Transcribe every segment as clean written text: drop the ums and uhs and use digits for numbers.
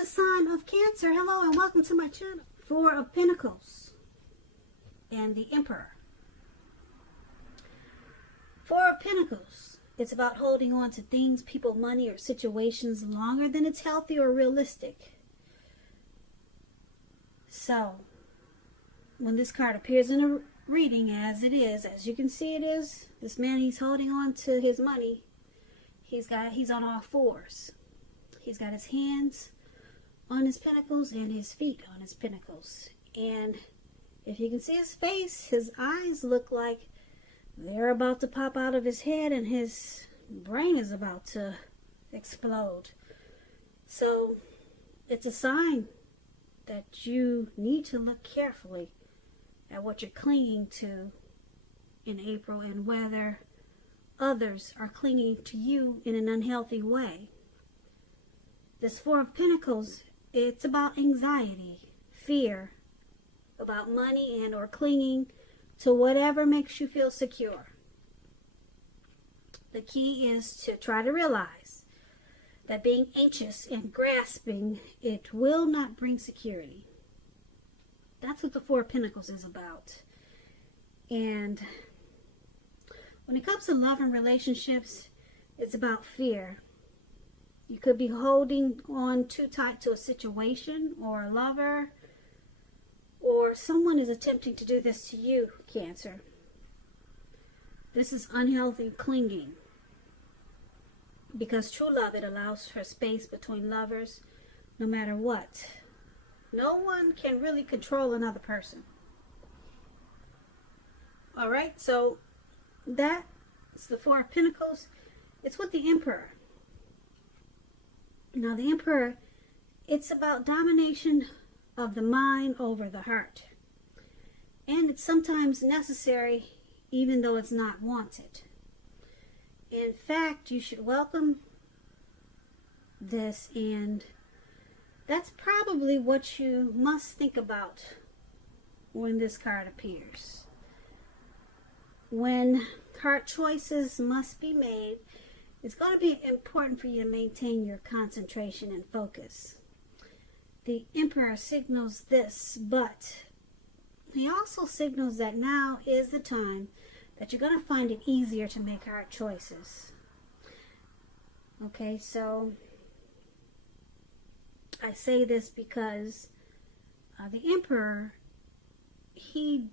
the sign of Cancer. Hello and welcome to my channel. Four of Pentacles and the Emperor. Four of Pentacles. It's about holding on to things, people, money, or situations longer than it's healthy or realistic. So, when this card appears in a reading, as it is, as you can see it is, this man, he's holding on to his money. He's on all fours. He's got his hands on his pentacles and his feet on his pentacles. And if you can see his face, his eyes look like they're about to pop out of his head and his brain is about to explode. So it's a sign that you need to look carefully at what you're clinging to in April and whether others are clinging to you in an unhealthy way. This Four of Pentacles, it's about anxiety, fear, about money and or clinging to whatever makes you feel secure. The key is to try to realize that being anxious and grasping, it will not bring security. That's what the Four of Pentacles is about. And when it comes to love and relationships, it's about fear. You could be holding on too tight to a situation or a lover, or someone is attempting to do this to you, Cancer. This is unhealthy clinging. Because true love, it allows for space between lovers no matter what. No one can really control another person. Alright, so that's the Four of Pentacles. It's with the Emperor. Now the Emperor, it's about domination of the mind over the heart. And it's sometimes necessary even though it's not wanted. In fact, you should welcome this, and that's probably what you must think about when this card appears. When hard choices must be made, it's going to be important for you to maintain your concentration and focus. The Emperor signals this, but he also signals that now is the time that you're going to find it easier to make hard choices. Okay, so I say this because the Emperor, he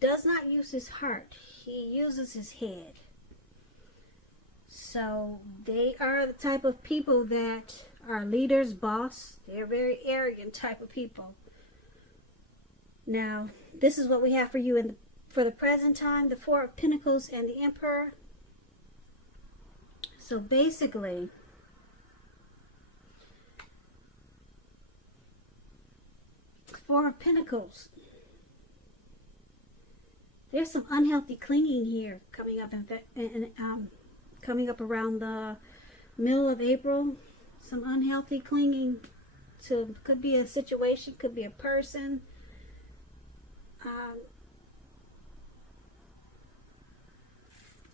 does not use his heart. He uses his head. So they are the type of people that are leaders, boss. They're very arrogant type of people. Now, this is what we have for you for the present time, the Four of Pentacles and the Emperor. So basically, Four of Pentacles, there's some unhealthy clinging here coming up coming up around the middle of April. Some unhealthy clinging to, could be a situation, could be a person.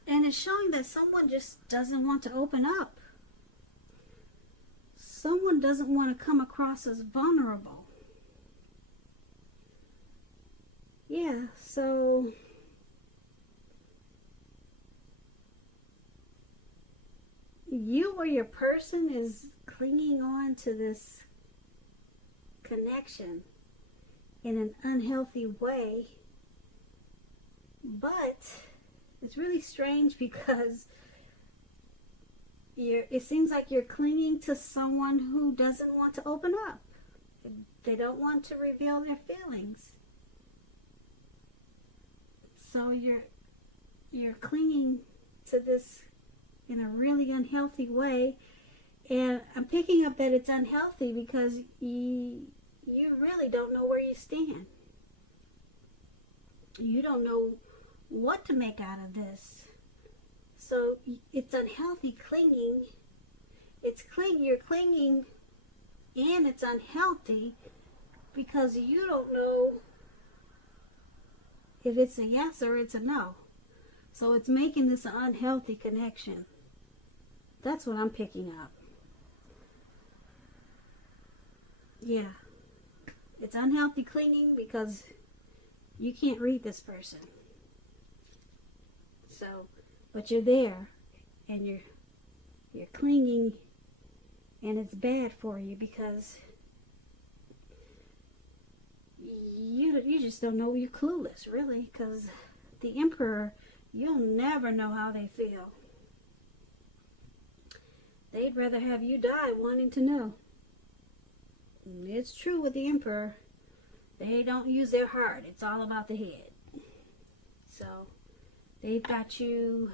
And it's showing that someone just doesn't want to open up. Someone doesn't want to come across as vulnerable. Yeah, so you or your person is clinging on to this connection in an unhealthy way. But it's really strange because it seems like you're clinging to someone who doesn't want to open up. They don't want to reveal their feelings. So you're clinging to this in a really unhealthy way. And I'm picking up that it's unhealthy because you really don't know where you stand. You don't know what to make out of this. So it's unhealthy clinging. You're clinging, and it's unhealthy because you don't know if it's a yes or it's a no. So it's making this an unhealthy connection. That's what I'm picking up. Yeah, it's unhealthy clinging because you can't read this person. So, but you're there, and you're clinging, and it's bad for you because you just don't know. You're clueless, really, because the Emperor, you'll never know how they feel. They'd rather have you die wanting to know. It's true with the Emperor. They don't use their heart. It's all about the head. So they've got you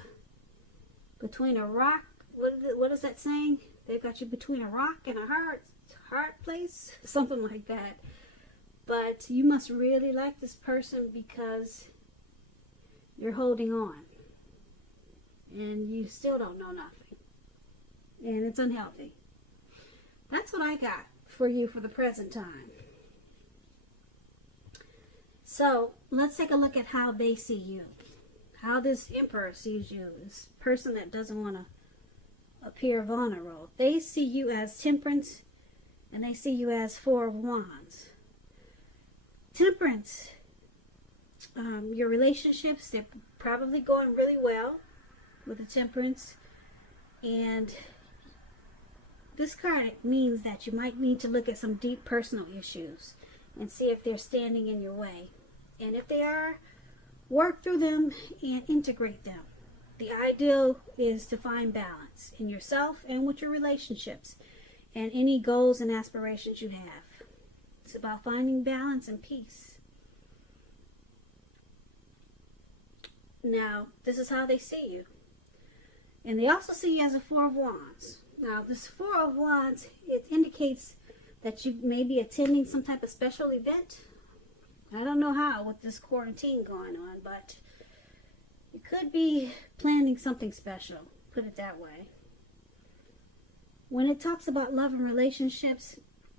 between a rock. What is that saying? They've got you between a rock and a hard place. Something like that. But you must really like this person because you're holding on. And you still don't know nothing. And it's unhealthy. That's what I got for you for the present time. So let's take a look at how they see you. How this Emperor sees you. This person that doesn't want to appear vulnerable. They see you as Temperance, and they see you as Four of Wands. Temperance, your relationships, they're probably going really well with the Temperance, and this card means that you might need to look at some deep personal issues and see if they're standing in your way. And if they are, work through them and integrate them. The ideal is to find balance in yourself and with your relationships and any goals and aspirations you have. It's about finding balance and peace. Now, this is how they see you. And they also see you as a Four of Wands. Now, this Four of Wands, it indicates that you may be attending some type of special event. I don't know how with this quarantine going on, but you could be planning something special, put it that way. When it talks about love and relationships,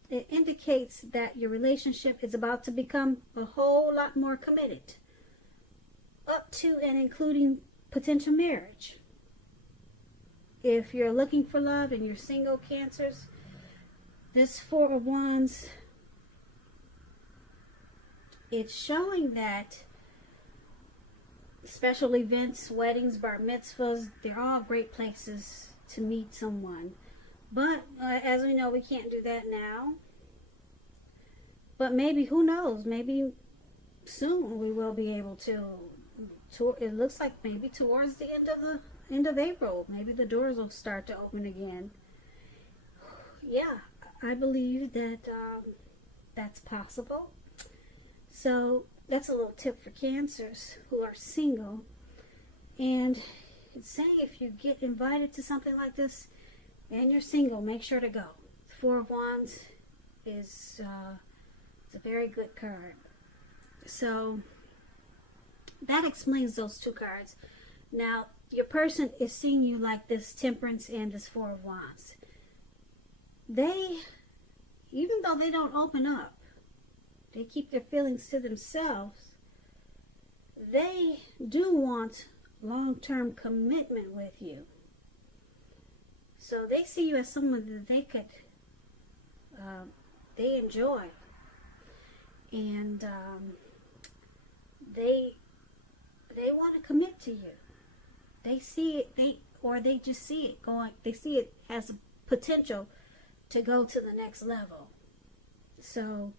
it indicates that your relationship is about to become a whole lot more committed, up to and including potential marriage. If you're looking for love and you're single, Cancers, this Four of Wands, it's showing that special events, weddings, bar mitzvahs, they're all great places to meet someone. But as we know, we can't do that now. But maybe, who knows, maybe soon we will be able to. It looks like maybe towards the end of April, maybe the doors will start to open again. Yeah, I believe that that's possible. So that's a little tip for Cancers who are single. And it's saying if you get invited to something like this and you're single, make sure to go. Four of Wands is it's a very good card. So that explains those two cards. Now, your person is seeing you like this Temperance and this Four of Wands. They, even though they don't open up, they keep their feelings to themselves, they do want long-term commitment with you. So they see you as someone that they could, they enjoy. And they want to commit to you. They see it, they just see it going, they see it as a potential to go to the next level. So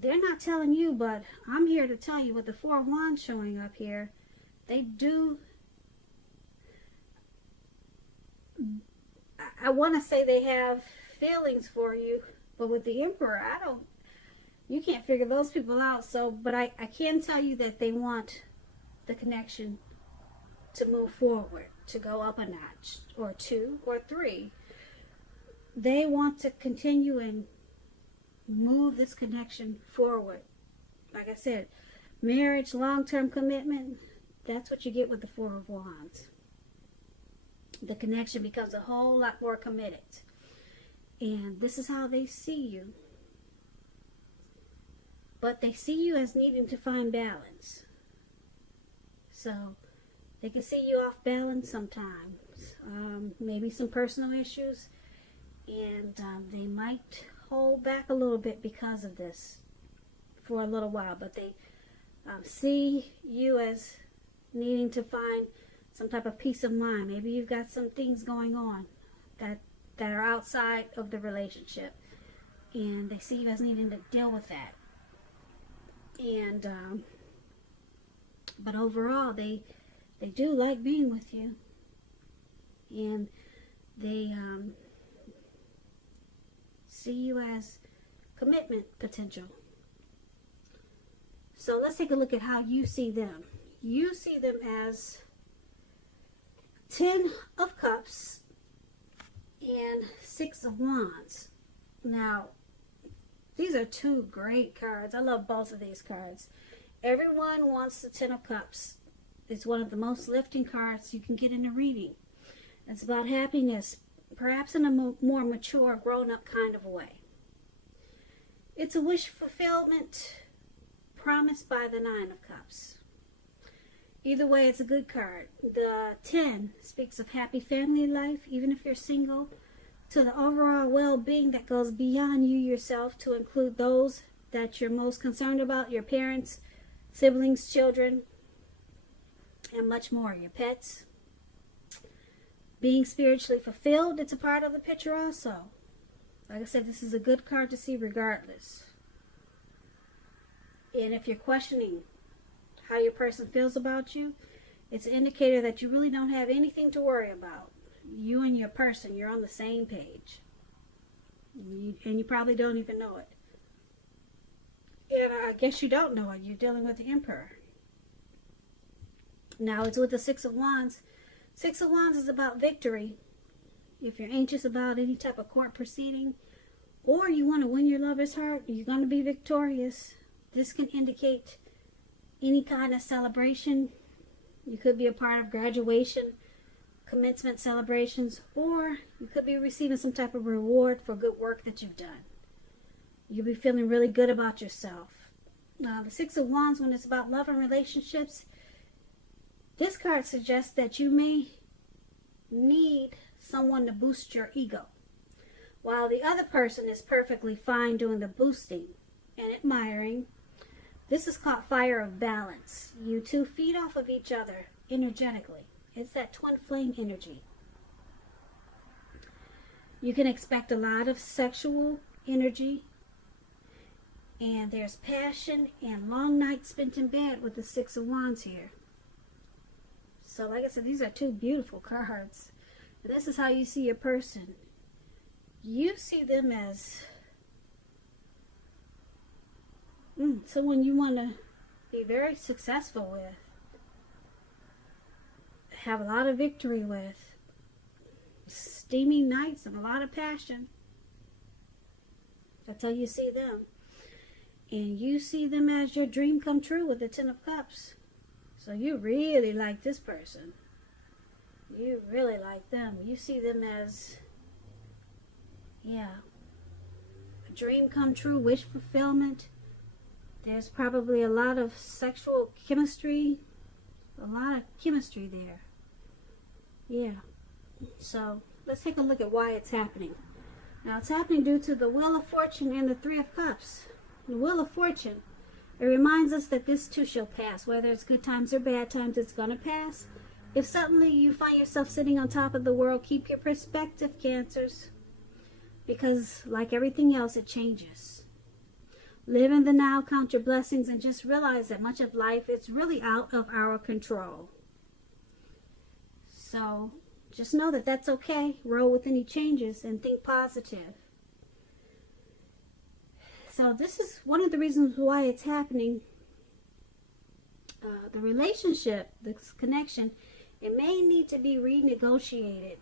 they're not telling you, but I'm here to tell you with the Four of Wands showing up here, they do, I want to say they have feelings for you, but with the Emperor, you can't figure those people out. So, but I can tell you that they want the connection to move forward, to go up a notch, or two, or three. They want to continue and move this connection forward. Like I said, marriage, long-term commitment, that's what you get with the Four of Wands. The connection becomes a whole lot more committed. And this is how they see you. But they see you as needing to find balance. So they can see you off balance sometimes. Maybe some personal issues. And they might hold back a little bit because of this for a little while, but they see you as needing to find some type of peace of mind. Maybe you've got some things going on that are outside of the relationship, and they see you as needing to deal with that. And but overall, they do like being with you, and they see you as commitment potential. So let's take a look at how you see them. You see them as 10 of Cups and 6 of Wands. Now, these are two great cards. I love both of these cards. Everyone wants the 10 of Cups. It's one of the most lifting cards you can get in a reading. It's about happiness, perhaps in a more mature, grown-up kind of way. It's a wish fulfillment promised by the 9 of Cups. Either way, it's a good card. The 10 speaks of happy family life, even if you're single, to the overall well-being that goes beyond you yourself, to include those that you're most concerned about, your parents, siblings, children, and much more, your pets. Being spiritually fulfilled, it's a part of the picture also. Like I said, this is a good card to see regardless. And if you're questioning how your person feels about you, it's an indicator that you really don't have anything to worry about. You and your person, you're on the same page. And you probably don't even know it. And I guess you don't know it. You're dealing with the Emperor. Now it's with the 6 of Wands. 6 of Wands is about victory. If you're anxious about any type of court proceeding, or you want to win your lover's heart, you're going to be victorious. This can indicate any kind of celebration. You could be a part of graduation, commencement celebrations, or you could be receiving some type of reward for good work that you've done. You'll be feeling really good about yourself. The 6 of Wands, when it's about love and relationships, this card suggests that you may need someone to boost your ego, while the other person is perfectly fine doing the boosting and admiring. This is called fire of balance. You two feed off of each other energetically. It's that twin flame energy. You can expect a lot of sexual energy, and there's passion and long nights spent in bed with the 6 of Wands here. So like I said, these are two beautiful cards. And this is how you see your person. You see them as someone you want to be very successful with, have a lot of victory with, steamy nights and a lot of passion. That's how you see them. And you see them as your dream come true with the 10 of Cups. So you really like this person. You really like them. You see them as, a dream come true, wish fulfillment. There's probably a lot of sexual chemistry, a lot of chemistry there. Yeah. So let's take a look at why it's happening. Now it's happening due to the Wheel of Fortune and the 3 of Cups. The Wheel of Fortune, it reminds us that this too shall pass. Whether it's good times or bad times, it's going to pass. If suddenly you find yourself sitting on top of the world, keep your perspective, Cancers. Because like everything else, it changes. Live in the now, count your blessings, and just realize that much of life is really out of our control. So just know that that's okay. Roll with any changes and think positive. So this is one of the reasons why it's happening. The relationship, this connection, it may need to be renegotiated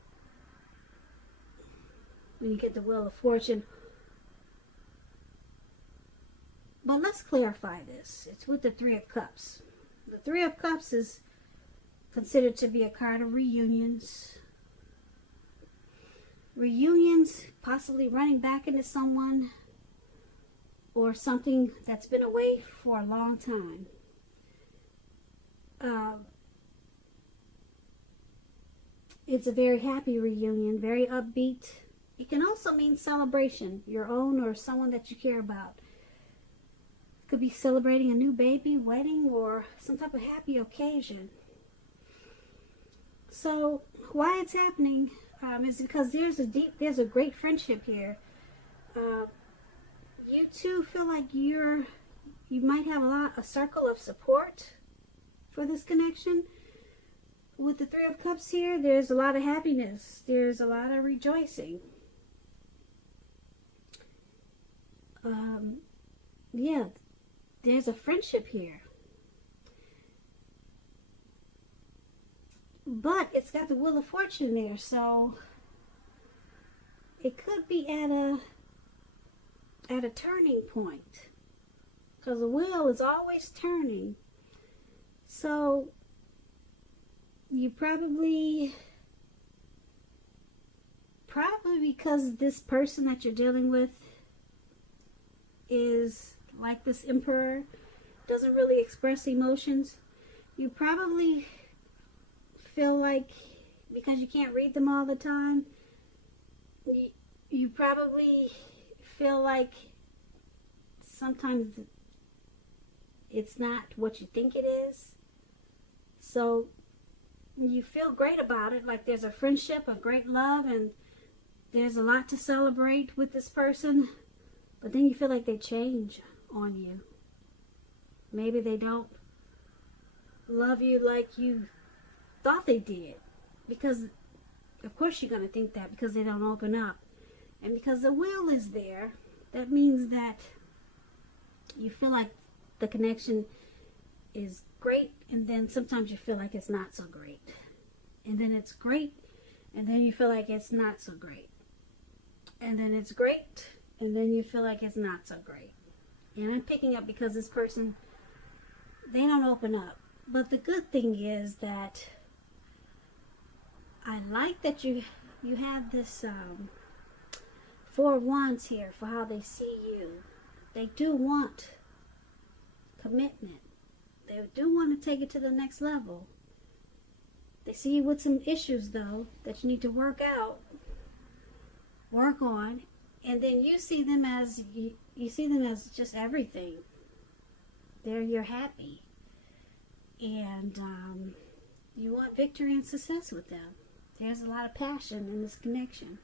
when you get the Wheel of Fortune. But let's clarify this. It's with the 3 of Cups. The 3 of Cups is considered to be a card of reunions. Reunions, possibly running back into someone or something that's been away for a long time. It's a very happy reunion, very upbeat, It can also mean celebration, your own or someone that you care about. It could be celebrating a new baby, wedding, or some type of happy occasion. So why it's happening is because there's a great friendship here. You two feel like you might have a circle of support for this connection. With the Three of Cups here, there's a lot of happiness. There's a lot of rejoicing. Yeah, there's a friendship here. But it's got the Wheel of Fortune there, so it could be at a turning point. Because the wheel is always turning. So you probably because this person that you're dealing with is like this Emperor, doesn't really express emotions, you probably feel like, because you can't read them all the time, you probably feel like sometimes it's not what you think it is. So you feel great about it, like there's a friendship, a great love, and there's a lot to celebrate with this person. But then you feel like they change on you. Maybe they don't love you like you thought they did. Because, of course, you're going to think that because they don't open up. And because the wheel is there, that means that you feel like the connection is great, and then sometimes you feel like it's not so great. And then it's great, and then you feel like it's not so great. And then it's great, and then you feel like it's not so great. And I'm picking up because this person, they don't open up. But the good thing is that I like that you have this Four of Wands here for how they see you. They do want commitment. They do want to take it to the next level. They see you with some issues, though, that you need to work on, and then you see them as you see them as just everything. You're happy, and you want victory and success with them. There's a lot of passion in this connection.